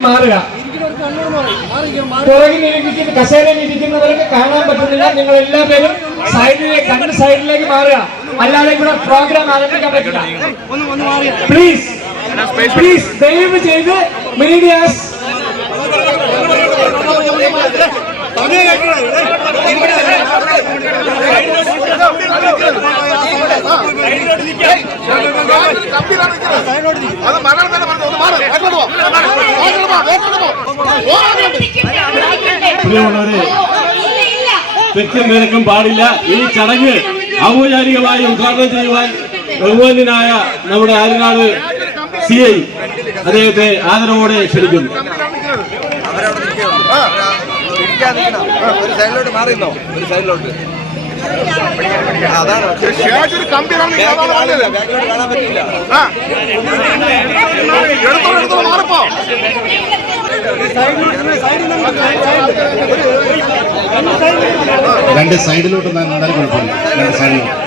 മാറുക. കസേരയിൽ ഇരിക്കുന്നവർക്ക് കാണാൻ പറ്റുന്നില്ല നിങ്ങൾ എല്ലാ പേരും സൈഡിലേക്ക് രണ്ട് സൈഡിലേക്ക് മാറുക അല്ലാതെ ഇവിടെ പ്രോഗ്രാം ആരംഭിക്കാൻ പറ്റില്ല പ്ലീസ് പ്ലീസ് ദയവ് ചെയ്ത് മീഡിയാസ് അത് മരണം തന്നെ പറഞ്ഞു ഒന്ന് മാറ് തെക്കും നിരക്കും പാടില്ല. ഈ ചടങ്ങ് ഔപചാരികമായി ഉദ്ഘാടനം ചെയ്യുവാൻ ബഹുമാന്യനായ നമ്മുടെ ആര്യനാട് സി ഐ അദ്ദേഹത്തെ ആദരവോടെ ക്ഷണിക്കുന്നു. ഒരു സൈഡിലോട്ട് മാറിയിരുന്നോ? ഒരു സൈഡിലോട്ട്. അതാണ് സ്റ്റേജിൽ കമ്പി കാണുന്ന അതാണ് പറഞ്ഞത്. ബാക്കിലോട്ട് കാണാൻ പറ്റില്ല ആ. മാറിപ്പോ. രണ്ട് സൈഡിലോട്ട് നിന്നാൽ കുഴപ്പമില്ല രണ്ട് സൈഡിലോട്ട്